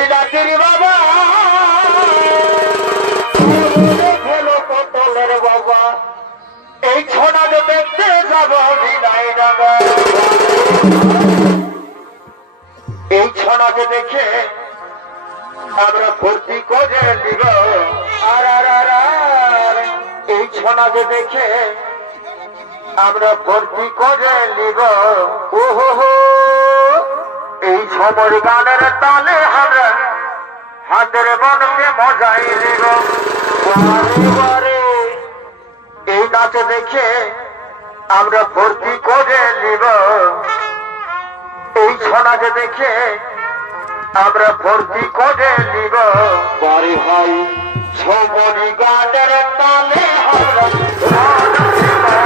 বিলাতির বাবা খেলো পটলের বাবা এই ছড়া যে দেখতে যাব বিলাই বাবা এই ছড়া যে দেখে আমরা ভর্তি করে নিব আর এই ছড়া যে দেখে আমরা ভর্তি করে নিব ওহো এই সমর গানের তালে আমরা হাতের মনকে মজাই নিব এই নাচ দেখে আমরা ভর্তি করে নিব এই ছনাকে দেখে আমরা ভর্তি করে নিব বাড়ি ভাই সমরি গানের তালে আমরা ভালো লাগে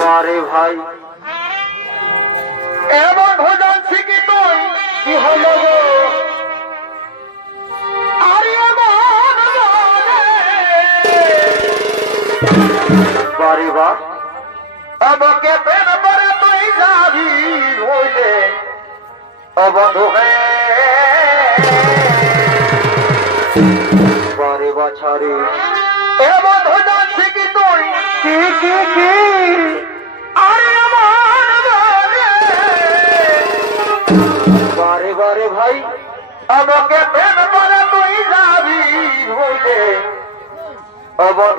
বারে ভাই এমন ভোজন শিখি তুই কি হলো গো আরে বারে বা আমাকে পেন পরে তুই যাবি হইলে অবধু বারে বাছারে এমন ভোজন শিখি তুই কি আরে বারে বারে ভাই আমাকে প্রেম করে তুই যাবি হইলে অবধ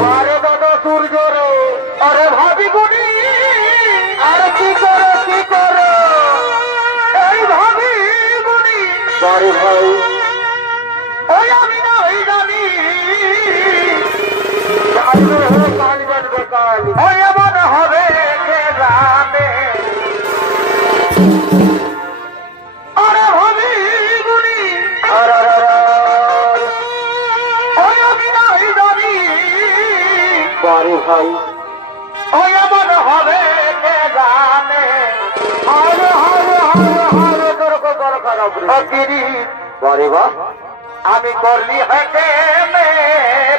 বারে বাবা সূর্য রে আরে ভাবি গুনি আরে কি করো এই ভাবি গুনি বারে ভাই ওই আমি না ওই জানি ওই এমন হবে কে জানে আরে ভাবি গুনি ওই আমি না ওই জানি বারে ভাই ওই এমন হবে কে জানে বারে বা আমি করলি হেঁটে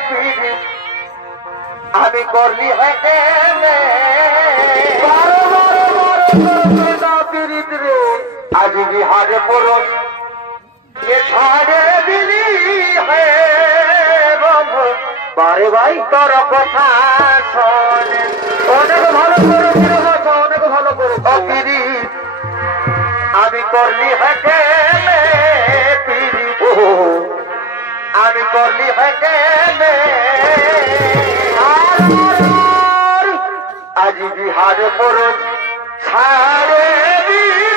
পিড়ি আমি করলি হেঁটে পিড়িত রে আজি বিহারে পড়স এ ছাড়ে দিলি হে বন্ধু বারে ভাই তোর কথা শোনে অনেক ভালো করে অনেক ভালো করে পিড়ি আমি করলি হেঁটে পিড়ি আমি করলি হেঁটে আজি বিহারে পড়স ছাড়ে দিলি